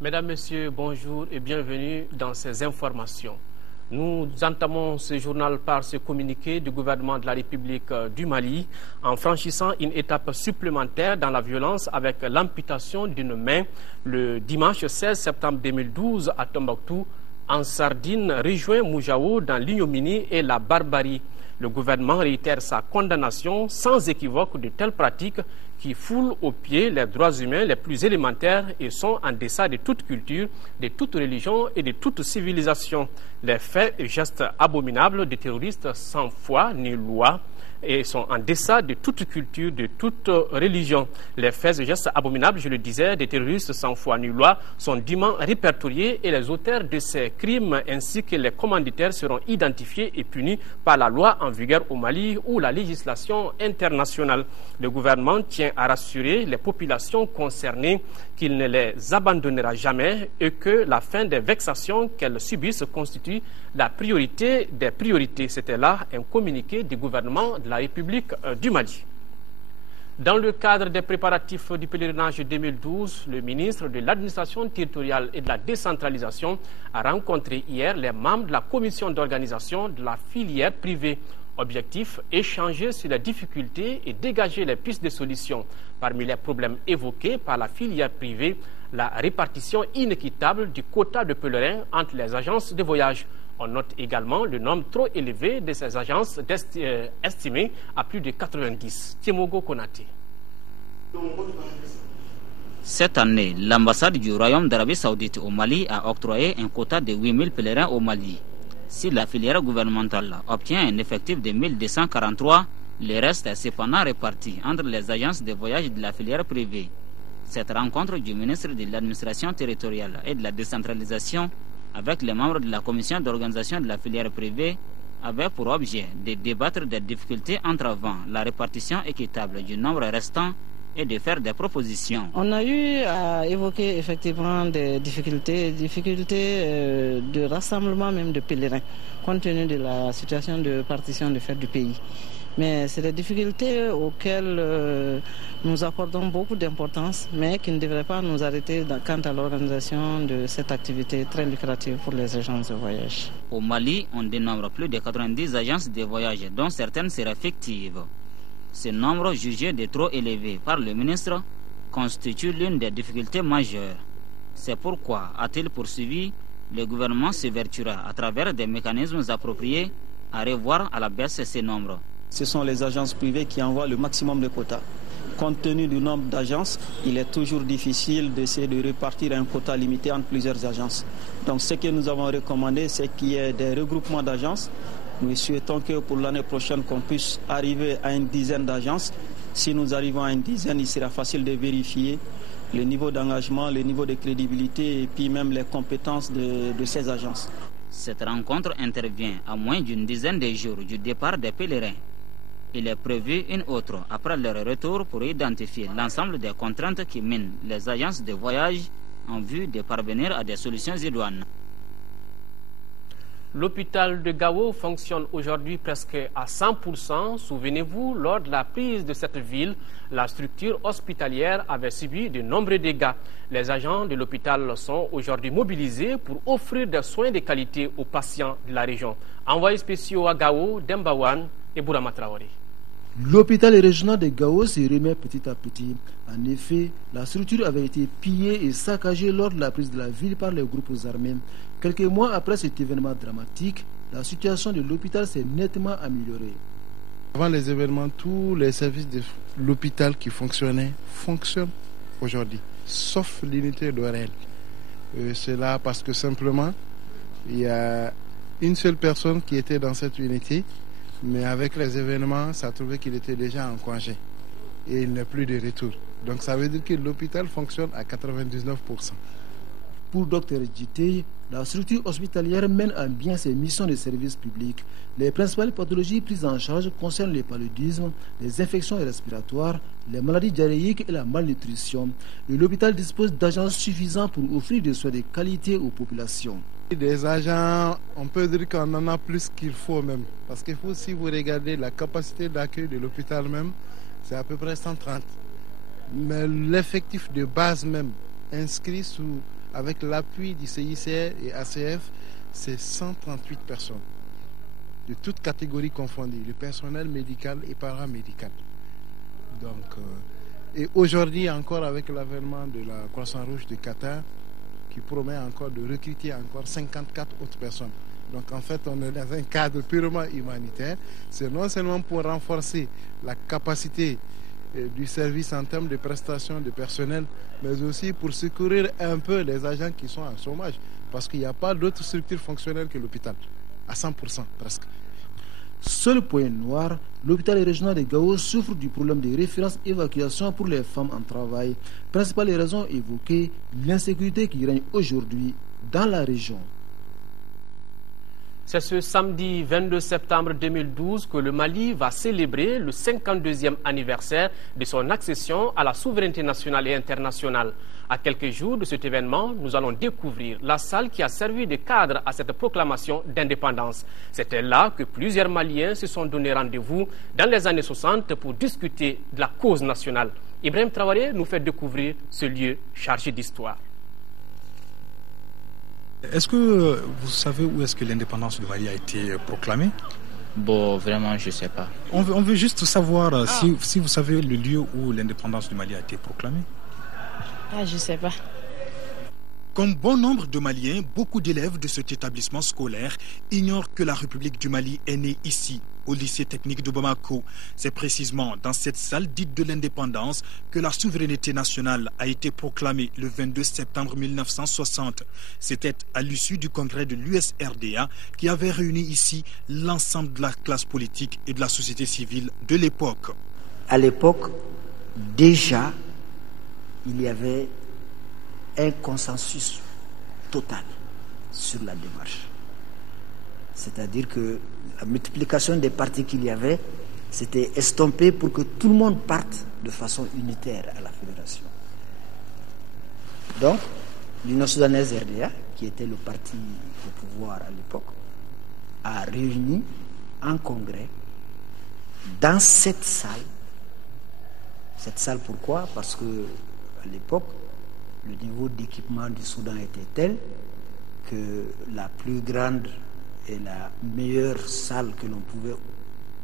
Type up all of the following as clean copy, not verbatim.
Mesdames, Messieurs, bonjour et bienvenue dans ces informations. Nous entamons ce journal par ce communiqué du gouvernement de la République du Mali en franchissant une étape supplémentaire dans la violence avec l'amputation d'une main le dimanche 16 septembre 2012 à Tombouctou. En Sardine, rejoint Moujao dans l'ignominie et la barbarie. Le gouvernement réitère sa condamnation sans équivoque de telles pratiques qui foulent aux pieds les droits humains les plus élémentaires et sont en deçà de toute culture, de toute religion et de toute civilisation. Les faits et gestes abominables des terroristes sans foi ni loi et sont en deçà de toute culture, de toute religion. Les faits et gestes abominables, je le disais, des terroristes sans foi ni loi sont dûment répertoriés et les auteurs de ces crimes ainsi que les commanditaires seront identifiés et punis par la loi en vigueur au Mali ou la législation internationale. Le gouvernement tient à rassurer les populations concernées qu'il ne les abandonnera jamais et que la fin des vexations qu'elles subissent constitue la priorité des priorités. C'était là un communiqué du gouvernement de la République du Mali. Dans le cadre des préparatifs du pèlerinage 2012, le ministre de l'Administration territoriale et de la décentralisation a rencontré hier les membres de la commission d'organisation de la filière privée. Objectif, échanger sur les difficultés et dégager les pistes de solutions. Parmi les problèmes évoqués par la filière privée, la répartition inéquitable du quota de pèlerins entre les agences de voyage. On note également le nombre trop élevé de ces agences estimées à plus de 90. Tiemogo Konaté. Cette année, l'ambassade du Royaume d'Arabie Saoudite au Mali a octroyé un quota de 8000 pèlerins au Mali. Si la filière gouvernementale obtient un effectif de 1243, le reste est cependant réparti entre les agences de voyage de la filière privée. Cette rencontre du ministre de l'Administration territoriale et de la décentralisation avec les membres de la commission d'organisation de la filière privée avait pour objet de débattre des difficultés entravant la répartition équitable du nombre restant et de faire des propositions. On a eu à évoquer effectivement des difficultés de rassemblement même de pèlerins, compte tenu de la situation de partition de fait du pays. Mais c'est des difficultés auxquelles nous accordons beaucoup d'importance, mais qui ne devraient pas nous arrêter quant à l'organisation de cette activité très lucrative pour les agences de voyage. Au Mali, on dénombre plus de 90 agences de voyage, dont certaines seraient fictives. Ce nombre, jugé de trop élevé par le ministre, constitue l'une des difficultés majeures. C'est pourquoi, a-t-il poursuivi, le gouvernement se vertuera à travers des mécanismes appropriés à revoir à la baisse ces nombres. Ce sont les agences privées qui envoient le maximum de quotas. Compte tenu du nombre d'agences, il est toujours difficile d'essayer de répartir un quota limité entre plusieurs agences. Donc ce que nous avons recommandé, c'est qu'il y ait des regroupements d'agences. Nous souhaitons que pour l'année prochaine, qu'on puisse arriver à une dizaine d'agences. Si nous arrivons à une dizaine, il sera facile de vérifier le niveau d'engagement, le niveau de crédibilité et puis même les compétences de ces agences. Cette rencontre intervient à moins d'une dizaine de jours du départ des pèlerins. Il est prévu une autre après leur retour pour identifier l'ensemble des contraintes qui minent les agences de voyage en vue de parvenir à des solutions idoines. L'hôpital de Gao fonctionne aujourd'hui presque à 100%. Souvenez-vous, lors de la prise de cette ville, la structure hospitalière avait subi de nombreux dégâts. Les agents de l'hôpital sont aujourd'hui mobilisés pour offrir des soins de qualité aux patients de la région. Envoyés spéciaux à Gao, Dembawan et Bourama Traoré. L'hôpital régional de Gao se remet petit à petit. En effet, la structure avait été pillée et saccagée lors de la prise de la ville par les groupes armés. Quelques mois après cet événement dramatique, la situation de l'hôpital s'est nettement améliorée. Avant les événements, tous les services de l'hôpital qui fonctionnaient fonctionnent aujourd'hui, sauf l'unité d'Orel. C'est là parce que simplement, il y a une seule personne qui était dans cette unité, mais avec les événements, ça a trouvé qu'il était déjà en congé et il n'est plus de retour. Donc ça veut dire que l'hôpital fonctionne à 99%. Pour Dr Djité, la structure hospitalière mène à bien ses missions de service public. Les principales pathologies prises en charge concernent le paludisme, les infections respiratoires, les maladies diarrhéiques et la malnutrition. Et l'hôpital dispose d'agents suffisants pour offrir des soins de qualité aux populations. Des agents, on peut dire qu'on en a plus qu'il faut même. Parce qu'il faut, si vous regardez la capacité d'accueil de l'hôpital même, c'est à peu près 130. Mais l'effectif de base même, inscrit avec l'appui du CICR et ACF, c'est 138 personnes. De toutes catégories confondues, le personnel médical et paramédical. Donc, et aujourd'hui encore avec l'avènement de la Croissant-Rouge de Qatar, qui promet encore de recruter encore 54 autres personnes. Donc en fait, on est dans un cadre purement humanitaire. C'est non seulement pour renforcer la capacité du service en termes de prestations de personnel, mais aussi pour secourir un peu les agents qui sont en chômage. Parce qu'il n'y a pas d'autres structures fonctionnelles que l'hôpital, à 100% presque. Seul point noir, l'hôpital régional de Gao souffre du problème de référence évacuation pour les femmes en travail. Principale raison évoquée, l'insécurité qui règne aujourd'hui dans la région. C'est ce samedi 22 septembre 2012 que le Mali va célébrer le 52e anniversaire de son accession à la souveraineté nationale et internationale. À quelques jours de cet événement, nous allons découvrir la salle qui a servi de cadre à cette proclamation d'indépendance. C'était là que plusieurs Maliens se sont donné rendez-vous dans les années 60 pour discuter de la cause nationale. Ibrahim Traoré nous fait découvrir ce lieu chargé d'histoire. Est-ce que vous savez où est-ce que l'indépendance du Mali a été proclamée? Bon, vraiment, je ne sais pas. On veut juste savoir si vous savez le lieu où l'indépendance du Mali a été proclamée. Ah, je ne sais pas. Comme bon nombre de Maliens, beaucoup d'élèves de cet établissement scolaire ignorent que la République du Mali est née ici, au lycée technique de Bamako. C'est précisément dans cette salle dite de l'indépendance que la souveraineté nationale a été proclamée le 22 septembre 1960. C'était à l'issue du congrès de l'USRDA qui avait réuni ici l'ensemble de la classe politique et de la société civile de l'époque. À l'époque, déjà, il y avait un consensus total sur la démarche. C'est-à-dire que la multiplication des partis qu'il y avait, c'était estompé pour que tout le monde parte de façon unitaire à la fédération. Donc, l'Union soudanaise RDA, qui était le parti au pouvoir à l'époque, a réuni un congrès dans cette salle. Cette salle, pourquoi? Parce que à l'époque, le niveau d'équipement du Soudan était tel que la plus grande et la meilleure salle que l'on pouvait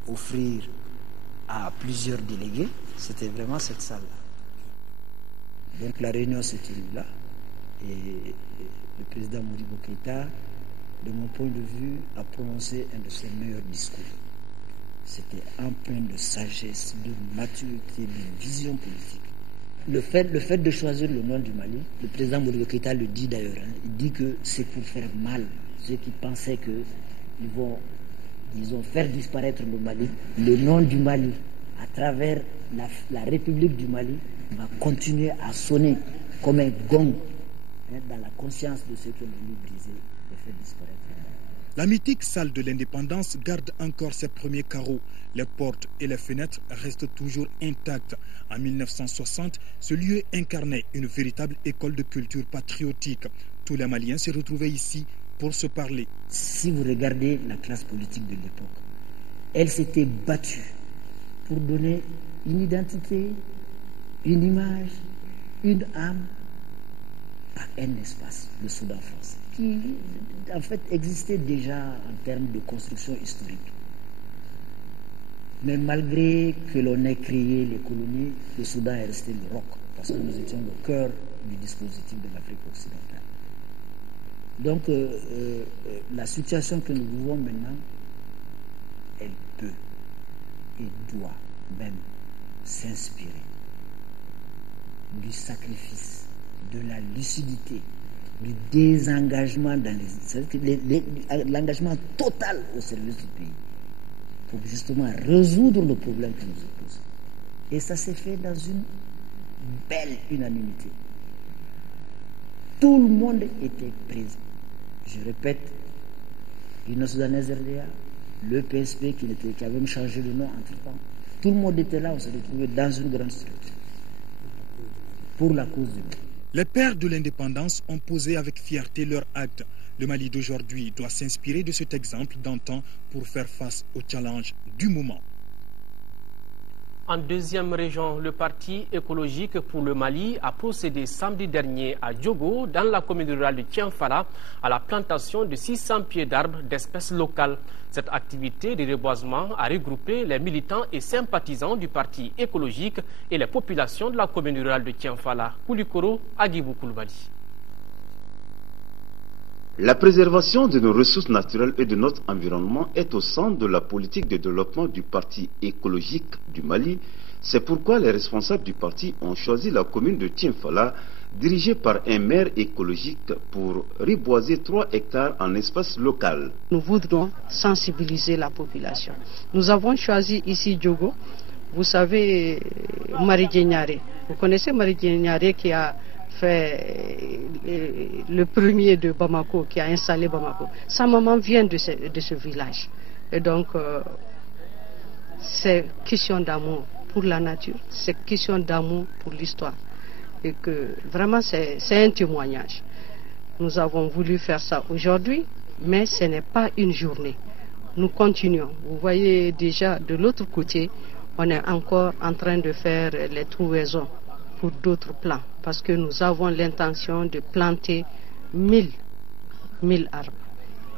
offrir à plusieurs délégués, c'était vraiment cette salle-là. Donc la réunion s'est tenue là et le président Modibo Keïta, de mon point de vue, a prononcé un de ses meilleurs discours. C'était empreint de sagesse, de maturité, de vision politique. Le fait de choisir le nom du Mali, le président Modibo Keïta le dit d'ailleurs, il dit que c'est pour faire mal. Ceux qui pensaient qu'ils vont, disons, faire disparaître le Mali, le nom du Mali, à travers la République du Mali, va continuer à sonner comme un gong dans la conscience de ceux qui ont voulu briser et faire disparaître. La mythique salle de l'indépendance garde encore ses premiers carreaux. Les portes et les fenêtres restent toujours intactes. En 1960, ce lieu incarnait une véritable école de culture patriotique. Tous les Maliens se retrouvaient ici pour se parler. Si vous regardez la classe politique de l'époque, elle s'était battue pour donner une identité, une image, une âme à un espace, le Soudan français, qui en fait existait déjà en termes de construction historique. Mais malgré que l'on ait créé les colonies, le Soudan est resté le roc, parce que nous étions le cœur du dispositif de l'Afrique occidentale. Donc la situation que nous vivons maintenant, elle peut et doit même s'inspirer du sacrifice, de la lucidité, du désengagement dans l'engagement total au service du pays pour justement résoudre le problème qui nous oppose. Et ça s'est fait dans une belle unanimité. Tout le monde était présent. Je répète, l'Union soudanaise RDA, le PSP qui avait même changé de nom entre-temps. Tout le monde était là, on se retrouvait dans une grande structure pour la cause du Mali. Les pères de l'indépendance ont posé avec fierté leur acte. Le Mali d'aujourd'hui doit s'inspirer de cet exemple d'antan pour faire face aux challenges du moment. En deuxième région, le parti écologique pour le Mali a procédé samedi dernier à Diogo, dans la commune rurale de Tienfala, à la plantation de 600 pieds d'arbres d'espèces locales. Cette activité de reboisement a regroupé les militants et sympathisants du parti écologique et les populations de la commune rurale de Tienfala. Koulikoro, Agibou Koulibaly. La préservation de nos ressources naturelles et de notre environnement est au centre de la politique de développement du Parti écologique du Mali. C'est pourquoi les responsables du parti ont choisi la commune de Tienfala, dirigée par un maire écologique, pour reboiser 3 hectares en espace local. Nous voudrons sensibiliser la population. Nous avons choisi ici Diogo. Vous savez, Marie Guignaré. Vous connaissez Marie Guignaré qui a fait le premier de Bamako, qui a installé Bamako. Sa maman vient de ce village. Et donc, c'est question d'amour pour la nature, c'est question d'amour pour l'histoire. Et que vraiment, c'est un témoignage. Nous avons voulu faire ça aujourd'hui, mais ce n'est pas une journée. Nous continuons. Vous voyez déjà de l'autre côté, on est encore en train de faire les trouvaisons pour d'autres plans, parce que nous avons l'intention de planter 1000 arbres.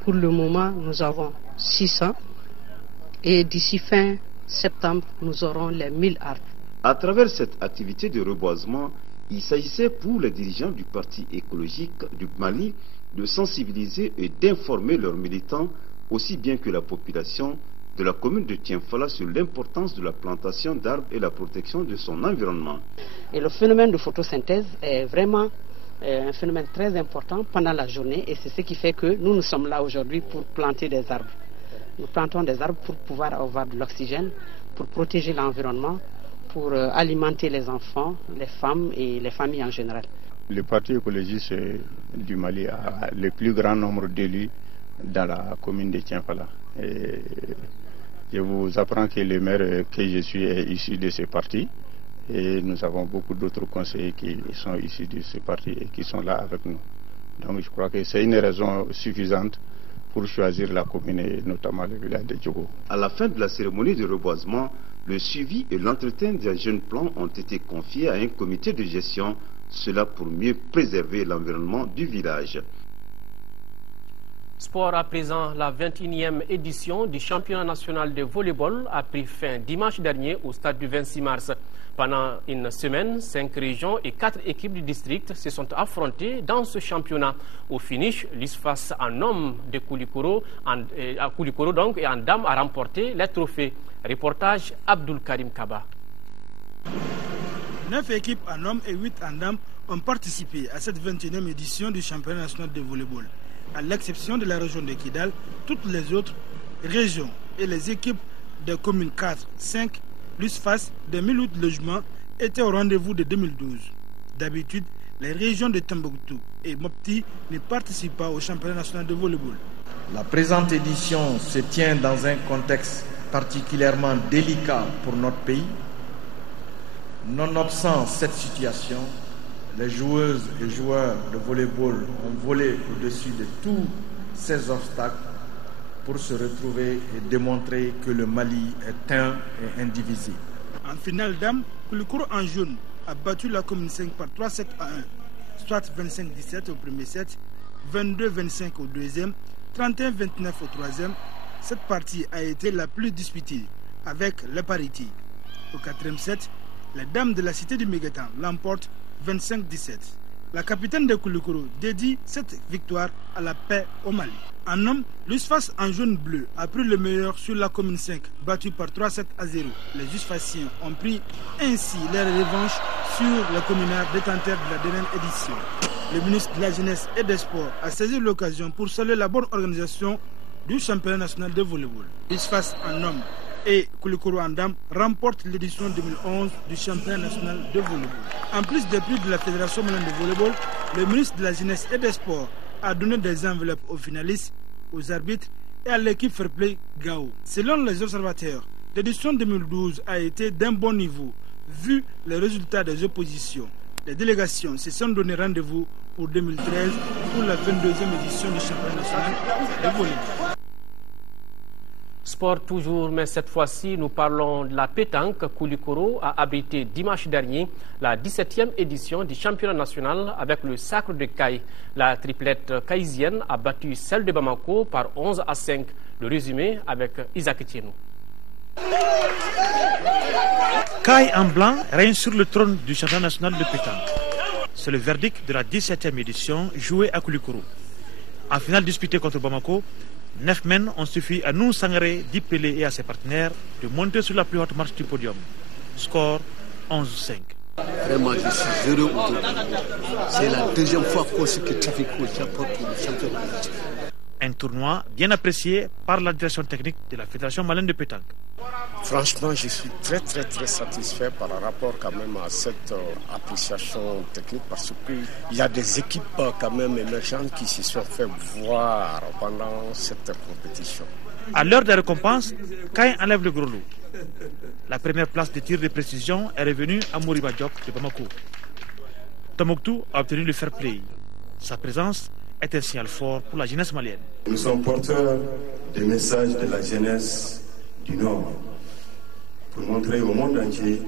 Pour le moment, nous avons 600 et d'ici fin septembre, nous aurons les 1000 arbres. À travers cette activité de reboisement, il s'agissait pour les dirigeants du Parti écologique du Mali de sensibiliser et d'informer leurs militants, aussi bien que la population de la commune de Tienfala, sur l'importance de la plantation d'arbres et la protection de son environnement. Et le phénomène de photosynthèse est vraiment un phénomène très important pendant la journée, et c'est ce qui fait que nous sommes là aujourd'hui pour planter des arbres. Nous plantons des arbres pour pouvoir avoir de l'oxygène, pour protéger l'environnement, pour alimenter les enfants, les femmes et les familles en général. Le Parti écologiste du Mali a le plus grand nombre d'élus dans la commune de Tienfala. Et je vous apprends que le maire que je suis est issu de ce parti, et nous avons beaucoup d'autres conseillers qui sont issus de ce parti et qui sont là avec nous. Donc je crois que c'est une raison suffisante pour choisir la commune et notamment le village de Diogo. À la fin de la cérémonie de reboisement, le suivi et l'entretien des jeunes plants ont été confiés à un comité de gestion, cela pour mieux préserver l'environnement du village. Sport à présent, la 21e édition du championnat national de volleyball a pris fin dimanche dernier au stade du 26 mars. Pendant une semaine, 5 régions et 4 équipes du district se sont affrontées dans ce championnat. Au finish, l'USFAS en homme de Koulikoro, et en dame a remporté les trophées. Reportage Abdul Karim Kaba. 9 équipes en hommes et 8 en dames ont participé à cette 21e édition du championnat national de volleyball. À l'exception de la région de Kidal, toutes les autres régions et les équipes des communes 4, 5, l'USFAS des 1008 logements étaient au rendez-vous de 2012. D'habitude, les régions de Tombouctou et Mopti ne participent pas au championnat national de volleyball. La présente édition se tient dans un contexte particulièrement délicat pour notre pays. Nonobstant cette situation, les joueuses et joueurs de volleyball ont volé au-dessus de tous ces obstacles pour se retrouver et démontrer que le Mali est un et indivisible. En finale dame, Koulikoro en jaune a battu la commune 5 par 3-7 à 1, soit 25-17 au premier set, 22-25 au deuxième, 31-29 au troisième. Cette partie a été la plus disputée avec les parités. Au quatrième set, les dames de la cité du Mégatan l'emportent 25-17. La capitaine de Koulikoro dédie cette victoire à la paix au Mali. En homme, l'USFAS en jaune-bleu a pris le meilleur sur la commune 5, battue par 3-7 à 0. Les USFASiens ont pris ainsi leur revanche sur les communards détenteurs de la dernière édition. Le ministre de la Jeunesse et des Sports a saisi l'occasion pour saluer la bonne organisation du championnat national de volleyball. L'USFAS en homme et Koulikoro Andam remportent l'édition 2011 du championnat national de volleyball. En plus des prix de la Fédération malienne de volleyball, le ministre de la Jeunesse et des Sports a donné des enveloppes aux finalistes, aux arbitres et à l'équipe Fair Play Gao. Selon les observateurs, l'édition 2012 a été d'un bon niveau, vu les résultats des oppositions. Les délégations se sont donné rendez-vous pour 2013 pour la 22e édition du championnat national de volleyball. Sport toujours, mais cette fois-ci, nous parlons de la pétanque. Koulikoro a abrité dimanche dernier la 17e édition du championnat national avec le sacre de Caille. La triplette caïsienne a battu celle de Bamako par 11-5. Le résumé avec Isaac Etienne. Caille en blanc règne sur le trône du championnat national de pétanque. C'est le verdict de la 17e édition jouée à Koulikoro. En finale disputée contre Bamako, 9 men ont suffi à nous Sangaré, Dipele et à ses partenaires de monter sur la plus haute marche du podium. Score 11-5. Vraiment, je suis heureux aujourd'hui. C'est la deuxième fois consécutive que j'apporte le championnat. Un tournoi bien apprécié par la direction technique de la Fédération malienne de pétanque. Franchement, je suis très satisfait par rapport quand même à cette appréciation technique parce qu'il y a des équipes quand même émergentes qui se sont fait voir pendant cette compétition. À l'heure des récompenses, Caille enlève le gros lot. La première place des tirs de précision est revenue à Moriba Diop de Bamako. Tombouctou a obtenu le fair play. Sa présence est un signal fort pour la jeunesse malienne. Nous sommes porteurs des messages de la jeunesse du Nord pour montrer au monde entier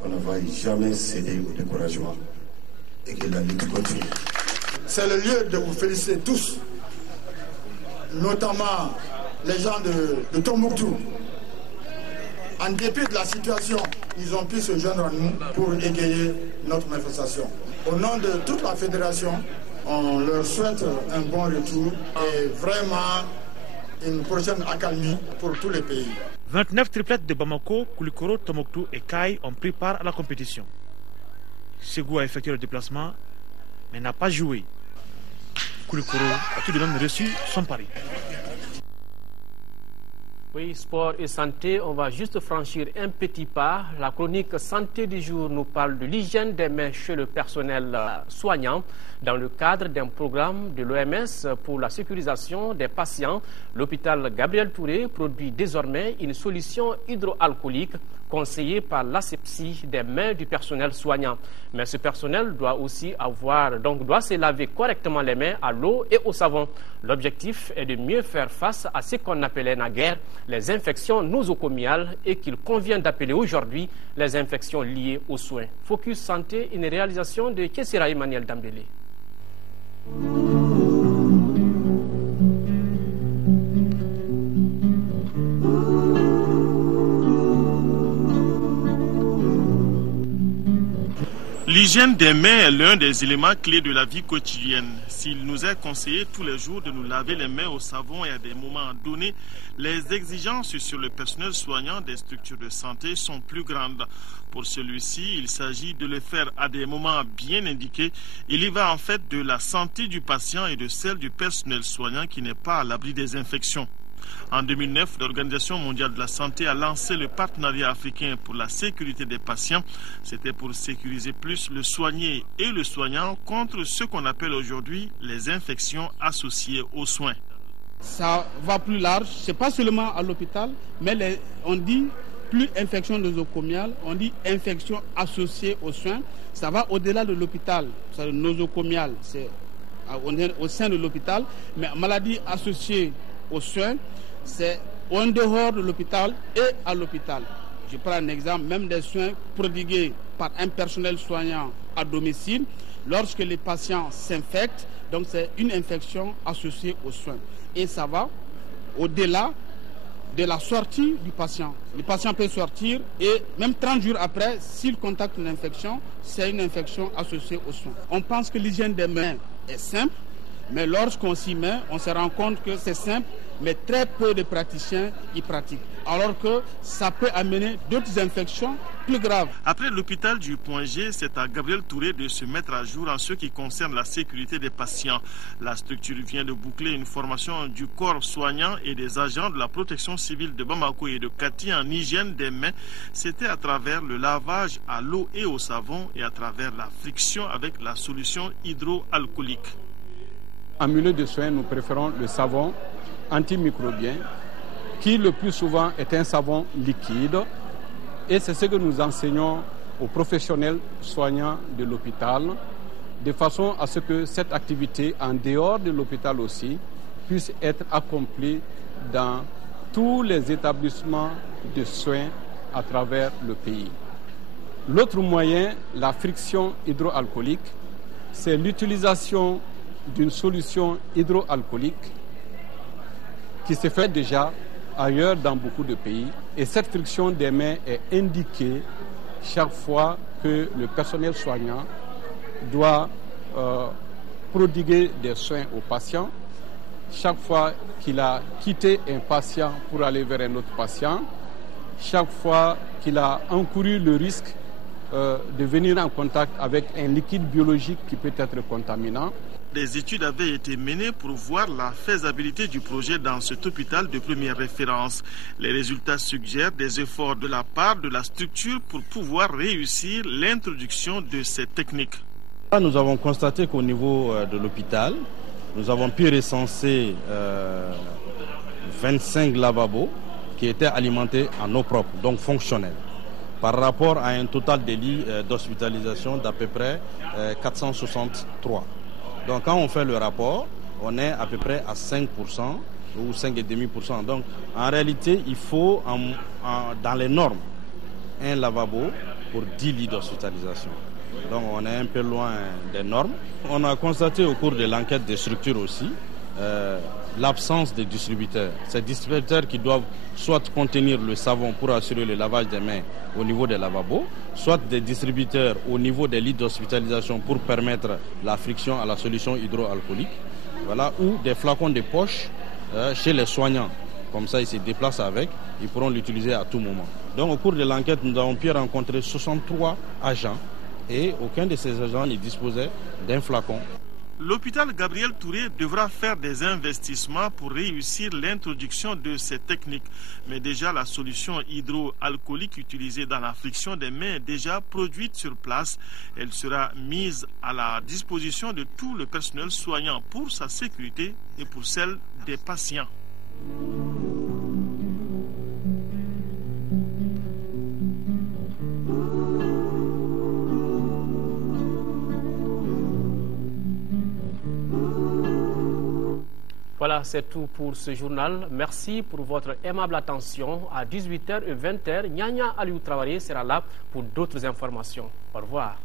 qu'on ne va jamais céder au découragement et que la lutte continue. C'est le lieu de vous féliciter tous, notamment les gens de Tombouctou. En dépit de la situation, ils ont pu se joindre à nous pour égayer notre manifestation. Au nom de toute la fédération, on leur souhaite un bon retour et vraiment une prochaine accalmie pour tous les pays. 29 triplettes de Bamako, Koulikoro, Tombouctou et Caille ont pris part à la compétition. Ségou a effectué le déplacement, mais n'a pas joué. Koulikoro a tout de même reçu son pari. Oui, sport et santé, on va juste franchir un petit pas. La chronique santé du jour nous parle de l'hygiène des mains chez le personnel soignant. Dans le cadre d'un programme de l'OMS pour la sécurisation des patients, l'hôpital Gabriel Touré produit désormais une solution hydroalcoolique conseillée par l'asepsie des mains du personnel soignant. Mais ce personnel doit aussi doit se laver correctement les mains à l'eau et au savon. L'objectif est de mieux faire face à ce qu'on appelait naguère les infections nosocomiales et qu'il convient d'appeler aujourd'hui les infections liées aux soins. Focus Santé, une réalisation de Kessira Emmanuel Dambélé. L'hygiène des mains est l'un des éléments clés de la vie quotidienne. S'il nous est conseillé tous les jours de nous laver les mains au savon et à des moments donnés, les exigences sur le personnel soignant des structures de santé sont plus grandes. Pour celui-ci, il s'agit de le faire à des moments bien indiqués. Il y va en fait de la santé du patient et de celle du personnel soignant qui n'est pas à l'abri des infections. En 2009, l'Organisation mondiale de la santé a lancé le partenariat africain pour la sécurité des patients. C'était pour sécuriser plus le soigné et le soignant contre ce qu'on appelle aujourd'hui les infections associées aux soins. Ça va plus large, ce n'est pas seulement à l'hôpital, mais on dit plus infection nosocomiale, on dit infection associée aux soins. Ça va au-delà de l'hôpital, c'est nosocomiale, c'est au sein de l'hôpital, mais maladie associée aux soins, c'est en dehors de l'hôpital et à l'hôpital. Je prends un exemple, même des soins prodigués par un personnel soignant à domicile, lorsque les patients s'infectent, donc c'est une infection associée aux soins. Et ça va au-delà de la sortie du patient. Le patient peut sortir et même 30 jours après, s'il contacte une infection, c'est une infection associée aux soins. On pense que l'hygiène des mains est simple, mais lorsqu'on s'y met, on se rend compte que c'est simple, mais très peu de praticiens y pratiquent. Alors que ça peut amener d'autres infections plus graves. Après l'hôpital du Point G, c'est à Gabriel Touré de se mettre à jour en ce qui concerne la sécurité des patients. La structure vient de boucler une formation du corps soignant et des agents de la protection civile de Bamako et de Kati en hygiène des mains. C'était à travers le lavage à l'eau et au savon et à travers la friction avec la solution hydroalcoolique. En milieu de soins, nous préférons le savon antimicrobien qui le plus souvent est un savon liquide et c'est ce que nous enseignons aux professionnels soignants de l'hôpital de façon à ce que cette activité en dehors de l'hôpital aussi puisse être accomplie dans tous les établissements de soins à travers le pays. L'autre moyen, la friction hydroalcoolique, c'est l'utilisation d'une solution hydroalcoolique qui se fait déjà ailleurs dans beaucoup de pays. Et cette friction des mains est indiquée chaque fois que le personnel soignant doit prodiguer des soins aux patients, chaque fois qu'il a quitté un patient pour aller vers un autre patient, chaque fois qu'il a encouru le risque de venir en contact avec un liquide biologique qui peut être contaminant. Des études avaient été menées pour voir la faisabilité du projet dans cet hôpital de première référence. Les résultats suggèrent des efforts de la part de la structure pour pouvoir réussir l'introduction de ces techniques. Nous avons constaté qu'au niveau de l'hôpital, nous avons pu recenser 25 lavabos qui étaient alimentés en eau propre, donc fonctionnels, par rapport à un total de lits d'hospitalisation d'à peu près 463. Donc quand on fait le rapport, on est à peu près à 5% ou 5,5%. Donc en réalité, il faut, dans les normes, un lavabo pour 10 lits d'hospitalisation. Donc on est un peu loin des normes. On a constaté au cours de l'enquête des structures aussi l'absence des distributeurs. Ces distributeurs qui doivent soit contenir le savon pour assurer le lavage des mains au niveau des lavabos, soit des distributeurs au niveau des lits d'hospitalisation pour permettre la friction à la solution hydroalcoolique, voilà, ou des flacons de poche chez les soignants. Comme ça, ils se déplacent avec, ils pourront l'utiliser à tout moment. Donc au cours de l'enquête, nous avons pu rencontrer 63 agents et aucun de ces agents ne disposait d'un flacon. L'hôpital Gabriel Touré devra faire des investissements pour réussir l'introduction de ces techniques. Mais déjà, la solution hydroalcoolique utilisée dans la friction des mains est déjà produite sur place. Elle sera mise à la disposition de tout le personnel soignant pour sa sécurité et pour celle des patients. Voilà, c'est tout pour ce journal. Merci pour votre aimable attention. À 18h et 20h, Nyanya Aliou Traoré sera là pour d'autres informations. Au revoir.